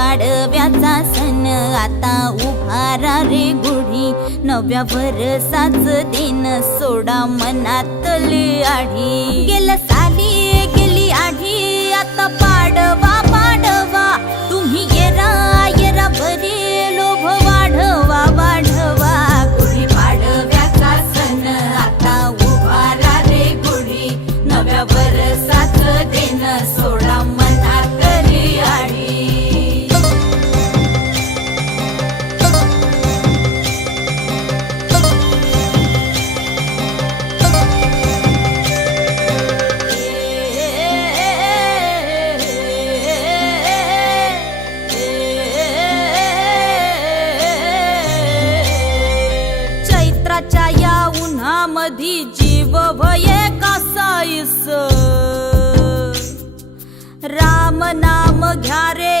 पाडव्याचा सण आता उभारा रे गुढी, नव्या वर्षाच दिन सोडा मनातली आढी। गेल्या साली गेली आढी, आता पाडवा पाडवा, तुम्ही येरा येरा बरी लोभ वाढवा वाढवा। गुढी पाडव्याचा सण आता उभारा रे गुढी, नव्या वर्षाच दिन सोडा मनातली आढी। चैत्राच्या या उन्हामधी जीव भये कासाईस, राम नाम घ्या रे।